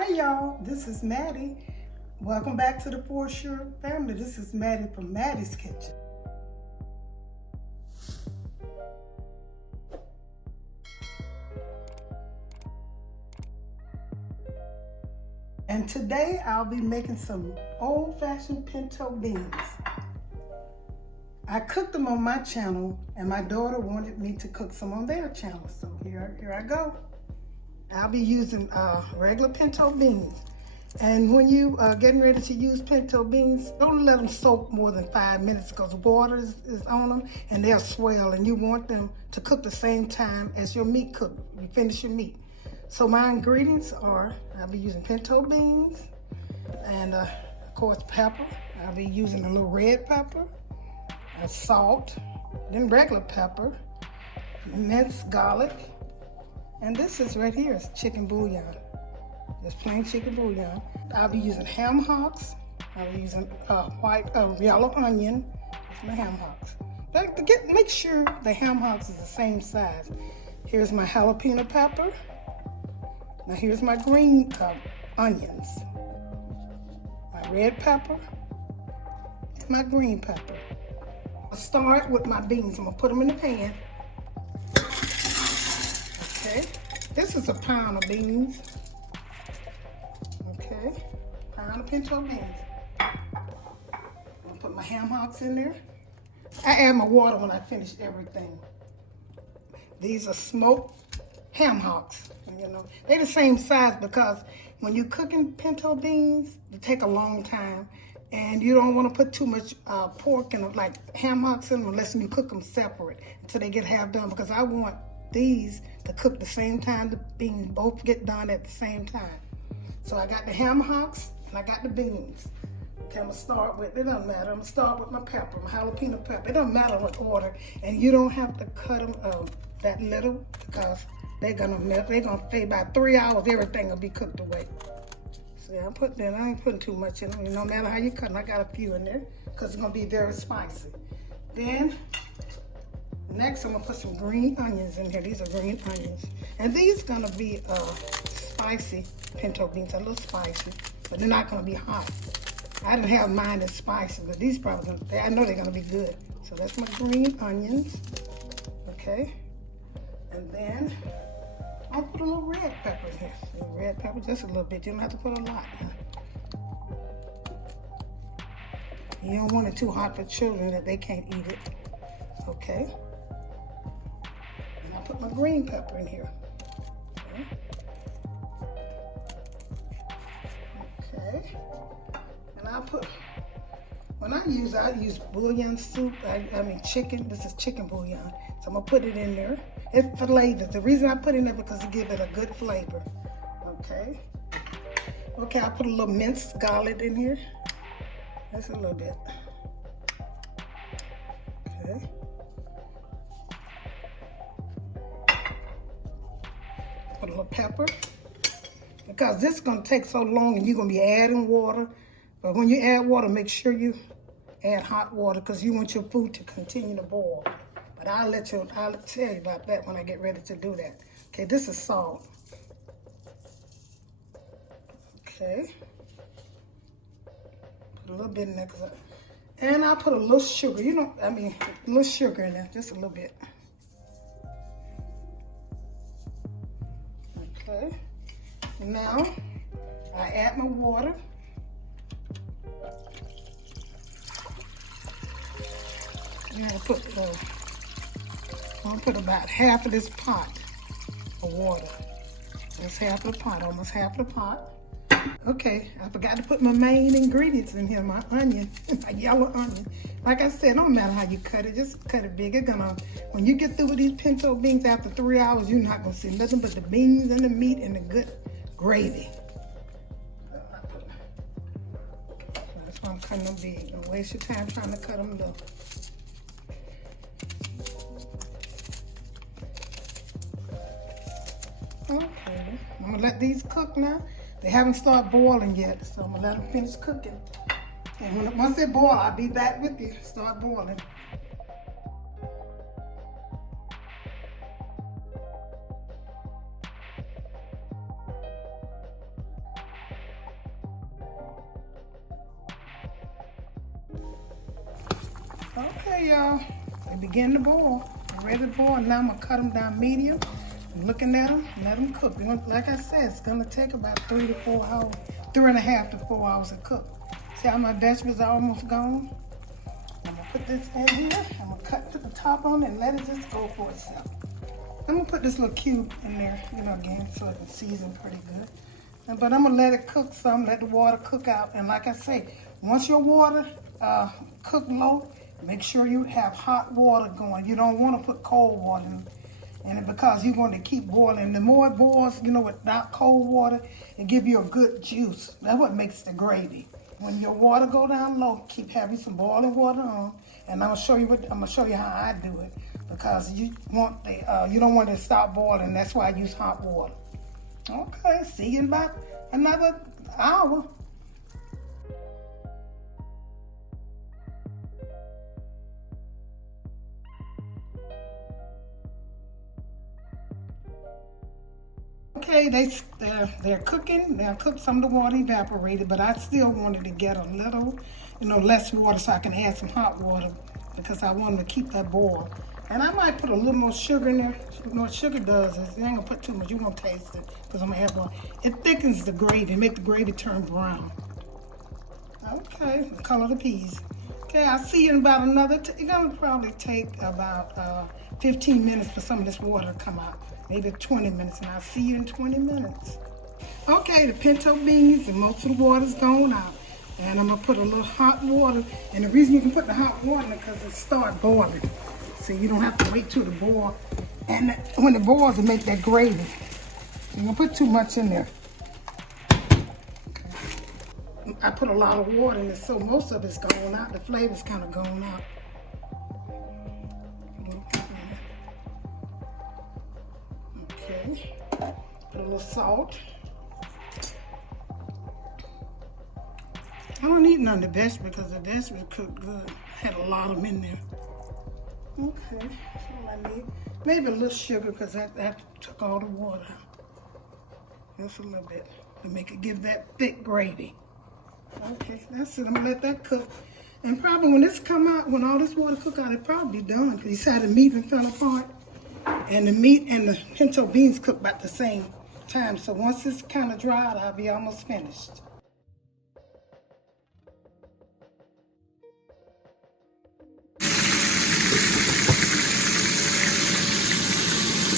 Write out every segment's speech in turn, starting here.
Hi y'all, this is Mattie. Welcome back to the For Sure family. This is Mattie from Mattie's Kitchen. And today I'll be making some old-fashioned pinto beans. I cooked them on my channel and my daughter wanted me to cook some on their channel. So here I go. I'll be using regular pinto beans. And when you are getting ready to use pinto beans, don't let them soak more than 5 minutes because water is on them and they'll swell, and you want them to cook the same time as your meat cook. You finish your meat. So my ingredients are, I'll be using pinto beans and of course pepper. I'll be using a little red pepper, salt, then regular pepper, minced garlic, and this is right here is chicken bouillon. Just plain chicken bouillon. I'll be using ham hocks. I'll be using yellow onion. That's my ham hocks. Make sure the ham hocks is the same size. Here's my jalapeno pepper. Now here's my green onions. My red pepper and my green pepper. I'll start with my beans. I'm gonna put them in the pan. Okay, this is a pound of beans. Okay, pound of pinto beans. I'm gonna put my ham hocks in there. I add my water when I finish everything. These are smoked ham hocks. You know, they're the same size because when you're cooking pinto beans, they take a long time, and you don't want to put too much pork in them, like ham hocks in them, unless you cook them separate until they get half done, because I want these to cook the same time the beans both get done at the same time. So I got the ham hocks and I got the beans. Okay, I'm gonna start with, it doesn't matter, I'm gonna start with my pepper, my jalapeno pepper. It doesn't matter what order, and you don't have to cut them that little because they're gonna melt. They're gonna stay about 3 hours, everything will be cooked away. So yeah, I ain't putting too much in them. No matter how you cut them, I got a few in there because it's gonna be very spicy. Then, next I'm gonna put some green onions in here. These are green onions. And these are gonna be spicy pinto beans, a little spicy, but they're not gonna be hot. I didn't have mine as spicy, but these probably, I know they're gonna be good. So that's my green onions, okay? And then I'll put a little red pepper in here. A little red pepper, just a little bit. You don't have to put a lot. You don't want it too hot for children that they can't eat it. Okay. And I'll put my green pepper in here. Okay. And I'll put, when I use bouillon soup, I mean chicken. This is chicken bouillon. So I'm gonna put it in there. It flavors. The reason I put it in there because it gives it a good flavor. Okay. Okay, I put a little minced garlic in here. That's a little bit. Okay. Put a little pepper. Because this is gonna take so long and you're gonna be adding water. But when you add water, make sure you add hot water because you want your food to continue to boil. But I'll tell you about that when I get ready to do that. Okay, this is salt. Okay. Put a little bit in there. And I'll put a little sugar. A little sugar in there, just a little bit. Okay. Now, I add my water. I'm gonna put about half of this pot of water. That's half of the pot, almost half of the pot. Okay, I forgot to put my main ingredients in here, my onion, my yellow onion. Like I said, don't matter how you cut it, just cut it big. When you get through with these pinto beans after 3 hours, you're not gonna see nothing but the beans and the meat and the good gravy. That's why I'm cutting them big. Don't waste your time trying to cut them little. Okay, I'm gonna let these cook now. They haven't started boiling yet, so I'm gonna let them finish cooking. And once they boil, I'll be back with you. Start boiling. Okay, y'all. They begin to boil. They're ready to boil. Now I'm gonna cut them down medium. I'm looking at them, let them cook. Like I said, it's gonna take about 3 to 4 hours, 3.5 to 4 hours to cook. See how my vegetables are almost gone? I'm gonna put this in here. I'm gonna put the top on it and let it just go for itself. I'm gonna put this little cube in there, again, so it can season pretty good. But I'm gonna let it cook some, let the water cook out. And like I say, once your water cook low, make sure you have hot water going. You don't want to put cold water in it because you're going to keep boiling. The more it boils, without cold water, it give you a good juice. That's what makes the gravy. When your water go down low, keep having some boiling water on, and I'm gonna show you how I do it because you don't want it to stop boiling. That's why I use hot water. Okay, see you in about another hour. Okay, they're cooking. They'll cook. Some of the water evaporated, but I still wanted to get a little, less water so I can add some hot water because I wanted to keep that boil. And I might put a little more sugar in there. What sugar does is you ain't gonna put too much. You're gonna taste it because I'm gonna add more. It thickens the gravy, make the gravy turn brown. Okay, the color of the peas. Okay, I'll see you in about another. It's gonna probably take about 15 minutes for some of this water to come out. Maybe 20 minutes, and I'll see you in 20 minutes. Okay, the pinto beans and most of the water's gone out. And I'm gonna put a little hot water. And the reason you can put the hot water in because it start boiling. So you don't have to wait till it boil. And when it boils, it make that gravy. You're gonna put too much in there. Okay. I put a lot of water in it, so most of it's gone out. The flavor's kind of gone out. Okay, put a little salt. I don't need none of the vegetables because the vegetables cooked good. Had a lot of them in there. Okay, that's all I need. Maybe a little sugar because that took all the water out. Just a little bit to give that thick gravy. Okay, that's it. I'm gonna let that cook. And probably when this come out, when all this water cook out, it probably be done because you see how the meat and fell apart. And the meat and the pinto beans cook about the same time. So once it's kind of dried, I'll be almost finished.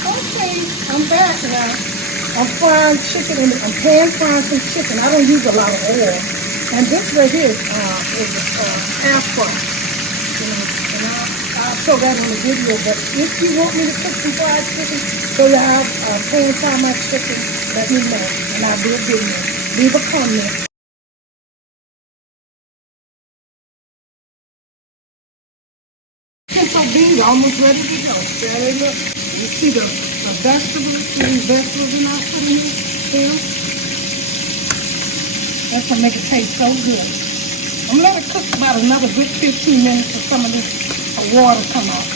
Okay, I'm back now. I'm frying chicken and I'm pan frying some chicken. I don't use a lot of oil. And this right here is half fried. I'll show that in the video, but if you want me to cook some fried chicken, show you how I pan fry my chicken, let me know, and I'll do a video. Leave a comment. Pinto beans are almost ready to go. There they look. You see the vegetables, these vegetables in our putting in. That's gonna make it taste so good. I'm gonna let it cook about another good 15 minutes for some of this water come out.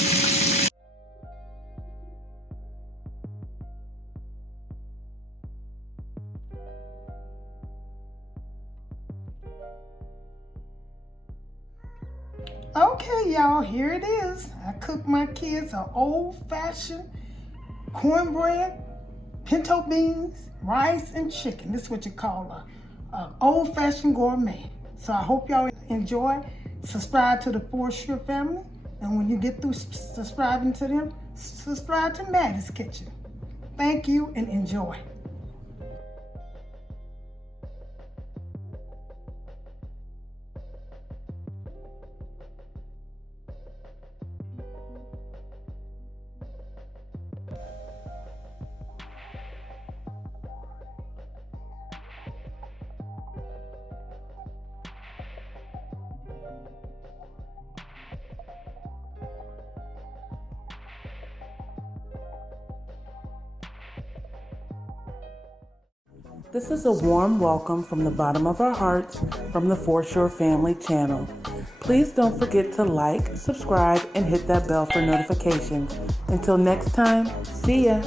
Okay, y'all, here it is. I cooked my kids an old-fashioned cornbread, pinto beans, rice, and chicken. This is what you call a old-fashioned gourmet. So I hope y'all enjoy. Subscribe to the Frijoles family. And when you get through subscribing to them, subscribe to Mattie's Kitchen. Thank you and enjoy. This is a warm welcome from the bottom of our hearts from the Frijoles Family channel. Please don't forget to like, subscribe, and hit that bell for notifications. Until next time, see ya.